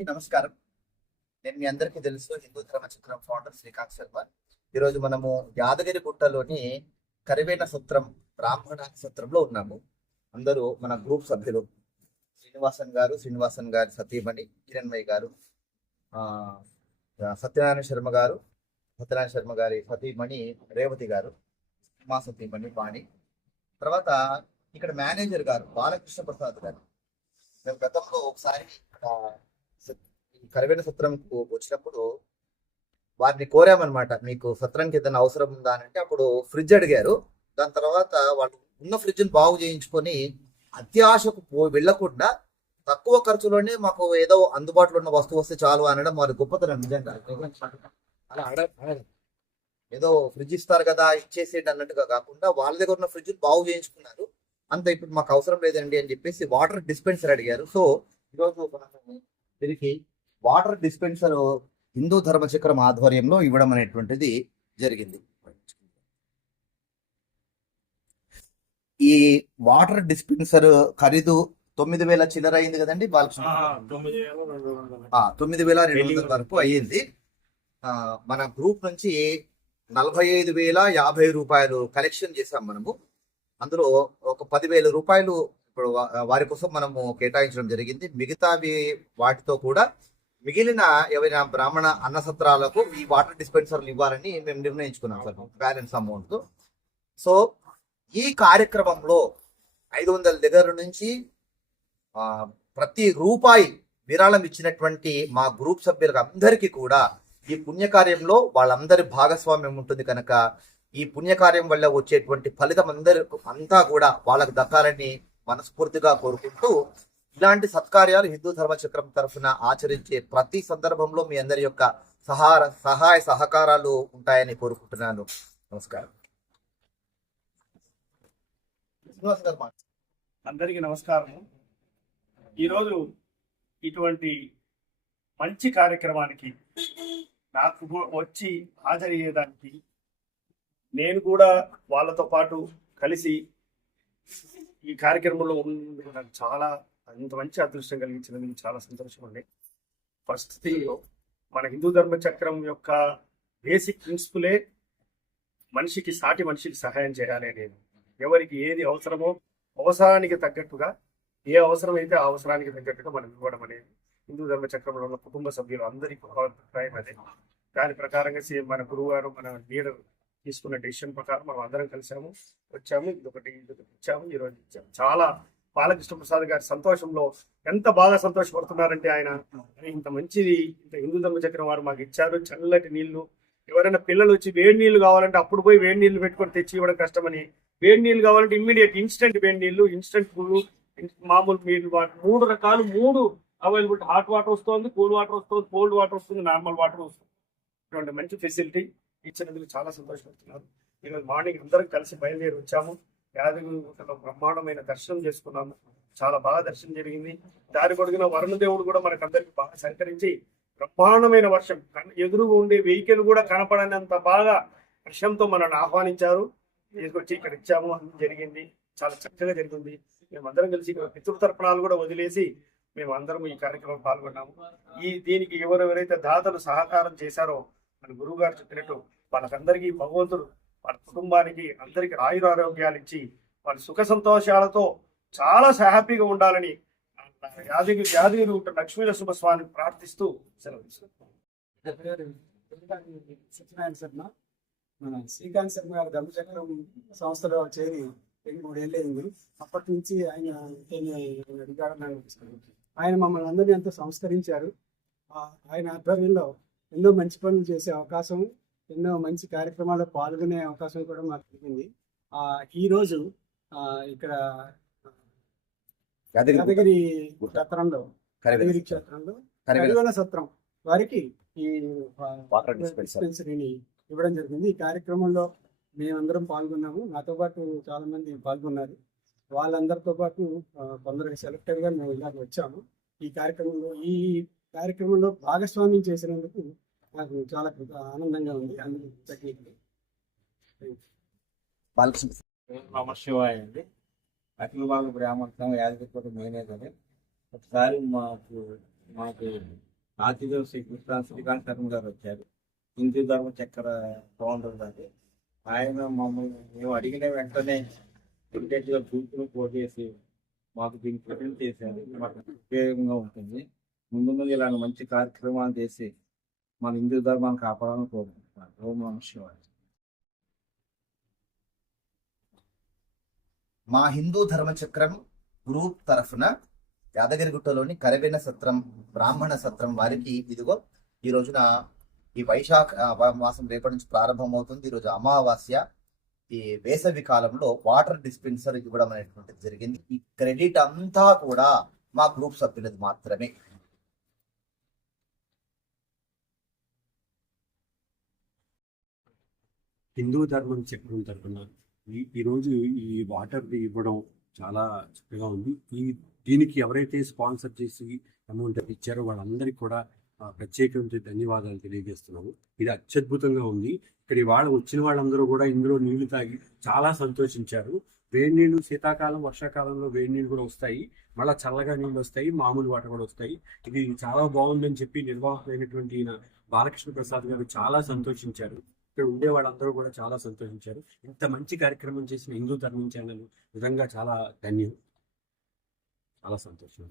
అందరికీ నమస్కారం. నేను మీ అందరికీ తెలుసు హిందూ ధర్మ చిత్రం ఫౌండర్ శ్రీకాంత్ శర్మ. ఈరోజు మనము యాదగిరి గుట్టలోని కరివేన సూత్రం బ్రాహ్మణ సూత్రంలో ఉన్నాము. అందరూ మన గ్రూప్ సభ్యులు. శ్రీనివాసన్ గారు శ్రీనివాసన్ గారి సతీమణి కిరణ్మయ్య గారు సత్యనారాయణ శర్మ గారు సత్యనారాయణ శర్మ గారి సతీమణి రేవతి గారు మా సతీమణి వాణి. తర్వాత ఇక్కడ మేనేజర్ గారు బాలకృష్ణ ప్రసాద్ గారు. మేము గతంలో ఒకసారి ఇక్కడ సత్రంకు వచ్చినప్పుడు వారిని కోరామన్నమాట. మీకు సత్రానికి ఏదైనా అవసరం ఉందా అని అంటే అప్పుడు ఫ్రిడ్జ్ అడిగారు. దాని తర్వాత వాళ్ళు ఉన్న ఫ్రిడ్జ్ని బాగు చేయించుకొని అత్యాశకు వెళ్ళకుండా తక్కువ ఖర్చులోనే మాకు ఏదో అందుబాటులో ఉన్న వస్తువు వస్తే చాలు అనడం వారి గొప్పతనం నిజంగా. అలా అడ ఏదో ఫ్రిడ్జ్ ఇస్తారు కదా ఇచ్చేసేయండి అన్నట్టుగా కాకుండా వాళ్ళ దగ్గర ఉన్న ఫ్రిడ్జ్ బాగు చేయించుకున్నారు. అంత ఇప్పుడు మాకు అవసరం లేదండి అని చెప్పేసి వాటర్ డిస్పెన్సర్ అడిగారు. సో ఈరోజు మనము తిరిగి వాటర్ డిస్పెన్సర్ హిందూ ధర్మచక్రం ఆధ్వర్యంలో ఇవ్వడం అనేటువంటిది జరిగింది. ఈ వాటర్ డిస్పెన్సర్ ఖరీదు తొమ్మిది వేల చిల్లర అయింది కదండి బాలకృష్ణ? తొమ్మిది వేల రెండు వందలు. వరకు. అయ్యింది. మన గ్రూప్ నుంచి నలభై ఐదు వేల యాభై రూపాయలు కలెక్షన్ చేసాం మనము. అందులో ఒక పదివేల రూపాయలు ఇప్పుడు వారి కోసం మనము కేటాయించడం జరిగింది. మిగతావి వాటితో కూడా మిగిలిన ఏవైనా బ్రాహ్మణ అన్న సత్రాలకు ఈ వాటర్ డిస్పెన్సర్లు ఇవ్వాలని మేము నిర్ణయించుకున్నాం సార్ బ్యాలెన్స్ అమౌంట్. సో ఈ కార్యక్రమంలో ఐదు వందల దగ్గర నుంచి ప్రతి రూపాయి విరాళం ఇచ్చినటువంటి మా గ్రూప్ సభ్యులకు అందరికీ కూడా ఈ పుణ్యకార్యంలో వాళ్ళందరి భాగస్వామ్యం ఉంటుంది కనుక ఈ పుణ్యకార్యం వల్ల వచ్చేటువంటి ఫలితం అందరి అంతా కూడా వాళ్ళకు దక్కాలని మనస్ఫూర్తిగా కోరుకుంటూ ఇలాంటి సత్కార్యాలు హిందూ ధర్మచక్రం తరఫున ఆచరించే ప్రతి సందర్భంలో మీ అందరి యొక్క సహార సహాయ సహకారాలు ఉంటాయని కోరుకుంటున్నాను. నమస్కారం. అందరికీ నమస్కారం ఈరోజు ఇటువంటి మంచి కార్యక్రమానికి నాకు వచ్చి హాజరయ్యేదానికి నేను కూడా వాళ్ళతో పాటు కలిసి ఈ కార్యక్రమంలో ఉన్నందుకు నాకు చాలా అంత మంచి అదృష్టం కలిగించినందుకు చాలా సంతోషం అండి. ఫస్ట్ థింగ్ మన హిందూ ధర్మ చక్రం యొక్క బేసిక్ ప్రిన్సిపులే మనిషికి సాటి మనిషికి సహాయం చేయాలి అనేది ఎవరికి ఏది అవసరమో అవసరానికి తగ్గట్టుగా ఏ అవసరం అయితే ఆ అవసరానికి తగ్గట్టుగా మనం ఇవ్వడం అనేది హిందూ ధర్మ చక్రంలో ఉన్న కుటుంబ సభ్యులు అందరికీ అభిప్రాయం అదే. దాని ప్రకారంగా మన గురువు గారు మన లీడర్ తీసుకున్న డెసిషన్ ప్రకారం మనం అందరం కలిసాము వచ్చాము ఇదొకటి ఇదొకటి ఇచ్చాము ఈ రోజు ఇచ్చాము. చాలా బాలకృష్ణ ప్రసాద్ గారి సంతోషంలో ఎంత బాగా సంతోషపడుతున్నారంటే ఆయన. ఇంత మంచిది ఇంత హిందూ ధర్మ చక్రం వారు మాకు ఇచ్చారు చల్లటి నీళ్ళు. ఎవరైనా పిల్లలు వచ్చి వేడి నీళ్ళు కావాలంటే అప్పుడు పోయి వేడి నీళ్ళు పెట్టుకొని తెచ్చి ఇవ్వడం కష్టమని. వేడి నీళ్ళు కావాలంటే ఇమ్మీడియట్ ఇన్స్టెంట్ వేడి నీళ్ళు ఇన్స్టెంట్ కూల్ మామూలు నీళ్ళు వాటర్ మూడు రకాలు మూడు అవైలబుల్ హాట్ వాటర్ వస్తుంది కూల్ వాటర్ వస్తుంది కోల్డ్ వాటర్ వస్తుంది నార్మల్ వాటర్ వస్తుంది. ఇటువంటి మంచి ఫెసిలిటీ ఇచ్చినందుకు చాలా సంతోషపడుతున్నారు ఈరోజు మార్నింగ్ అందరం కలిసి బయలుదేరి వచ్చాము. యాదగిరి బ్రహ్మాండమైన దర్శనం చేసుకున్నాము. చాలా బాగా దర్శనం జరిగింది. దారి పొడిగిన వరుణదేవుడు కూడా మనకు అందరికి బాగా సహకరించి బ్రహ్మాండమైన వర్షం ఎదురుగా ఉండే వెహికల్ కూడా కనపడనంత బాగా వర్షంతో మనల్ని ఆహ్వానించారు. తీసుకొచ్చి ఇక్కడ ఇచ్చాము. అని జరిగింది. చాలా చక్కగా జరిగింది. మేమందరం కలిసి ఇక్కడ పితృతర్పణాలు కూడా వదిలేసి మేము అందరం ఈ కార్యక్రమం పాల్గొన్నాము. ఈ దీనికి ఎవరెవరైతే దాతలు సహకారం చేశారో మన గురువు గారు చెప్పినట్టు వాళ్ళకందరికీ భగవంతుడు వాళ్ళ కుటుంబానికి అందరికి ఆయురారోగ్యాలు ఇచ్చి వాళ్ళ సుఖ సంతోషాలతో చాలా హ్యాపీగా ఉండాలని యాదగిరి యాదగిరి గుట్ట లక్ష్మీ నరసింహస్వామిని ప్రార్థిస్తూ సెలవు సత్యనారాయణ శర్మ. మన శ్రీకాంత్ శర్మ గారు ధర్మచక్రం సంస్థలో చేరి రెండు మూడు ఏళ్ళు అయింది. అప్పటి నుంచి ఆయన ఆయన మమ్మల్ని అందరినీ ఎంతో సంస్కరించారు. ఆయన ఆధ్వర్యంలో ఎన్నో మంచి పనులు చేసే అవకాశం ఎన్నో మంచి కార్యక్రమాల్లో పాల్గొనే అవకాశం కూడా మాకు కలిగింది ఆ, ఈ రోజు ఆ, ఇక్కడ యాదగిరి క్షేత్రంలో యాదగిరి. క్షేత్రంలో కరివేన సత్రం వారికి ఈ. డిస్పెన్సరీని ఇవ్వడం జరిగింది. ఈ కార్యక్రమంలో మేమందరం పాల్గొన్నాము. నాతో పాటు చాలా మంది పాల్గొన్నారు. వాళ్ళందరితో పాటు ఆ, కొందరికి సెలెక్టెడ్గా మేము ఇలాగ వచ్చాము. ఈ కార్యక్రమంలో ఈ కార్యక్రమంలో భాగస్వామ్యం చేసినందుకు నాకు చాలా కృత- ఆనందంగా ఉంది. అందుకు టెక్నిక్ బాలకృష్ణ నమ శివాయ అండి. అఖిల భాగ బ్రాహ్మణ సంఘం యాదగిరిపేట మేనేజర్. ఒకసారి మాకు మాకు ఆతిథ్య శ్రీకృష్ణ శ్రీకాంత్ శర్మ గారు వచ్చారు. హిందూ ధర్మ చక్ర ఫౌండర్ గారు. ఆయన మమ్మల్ని మేము అడిగిన వెంటనే క్రికెట్గా చూపును పోటేసి మాకు దీన్ని ప్రజెంట్ చేశారు. మాకు ఉపయోగంగా ఉంటుంది. ముందు ముందు ఇలాంటి మంచి కార్యక్రమాలు చేసి మన హిందూ ధర్మాన్ని కాపాడాలని కోరుకుంటున్నాను. ఓం నమ శివాయ. మా హిందూ ధర్మచక్రం గ్రూప్ తరఫున యాదగిరిగుట్టలోని కరవేన సత్రం బ్రాహ్మణ సత్రం వారికి ఇదిగో ఈ రోజున ఈ వైశాఖ మాసం రేపటి నుంచి ప్రారంభమవుతుంది. ఈరోజు అమావాస్య ఈ వేసవి కాలంలో వాటర్ డిస్పెన్సర్ ఇవ్వడం అనేటువంటిది జరిగింది. ఈ క్రెడిట్ అంతా కూడా మా గ్రూప్ సభ్యులది మాత్రమే. హిందూ ధర్మం చక్రం తరపున ఈ ఈరోజు ఈ వాటర్ ఇవ్వడం చాలా చక్కగా ఉంది. ఈ దీనికి ఎవరైతే స్పాన్సర్ చేసి అమౌంట్ ఇచ్చారో వాళ్ళందరికీ కూడా ప్రత్యేకమైన ధన్యవాదాలు తెలియజేస్తున్నాము. ఇది అత్యద్భుతంగా ఉంది. ఇక్కడ ఇవాళ వచ్చిన వాళ్ళందరూ కూడా ఇందులో నీళ్ళు తాగి చాలా సంతోషించారు. వేడి నీళ్ళు శీతాకాలం వర్షాకాలంలో వేడి నీళ్ళు కూడా వస్తాయి. మళ్ళీ చల్లగా నీళ్ళు వస్తాయి మామూలు వాటర్ కూడా వస్తాయి. ఇది చాలా బాగుందని చెప్పి నిర్వాహకులైనటువంటి ఈయన బాలకృష్ణ ప్రసాద్ గారు చాలా సంతోషించారు. ఇక్కడ ఉండే వాళ్ళందరూ కూడా చాలా సంతోషించారు. ఇంత మంచి కార్యక్రమం చేసిన హిందూ ధర్మం ఛానల్ నిజంగా చాలా ధన్యం చాలా సంతోషం.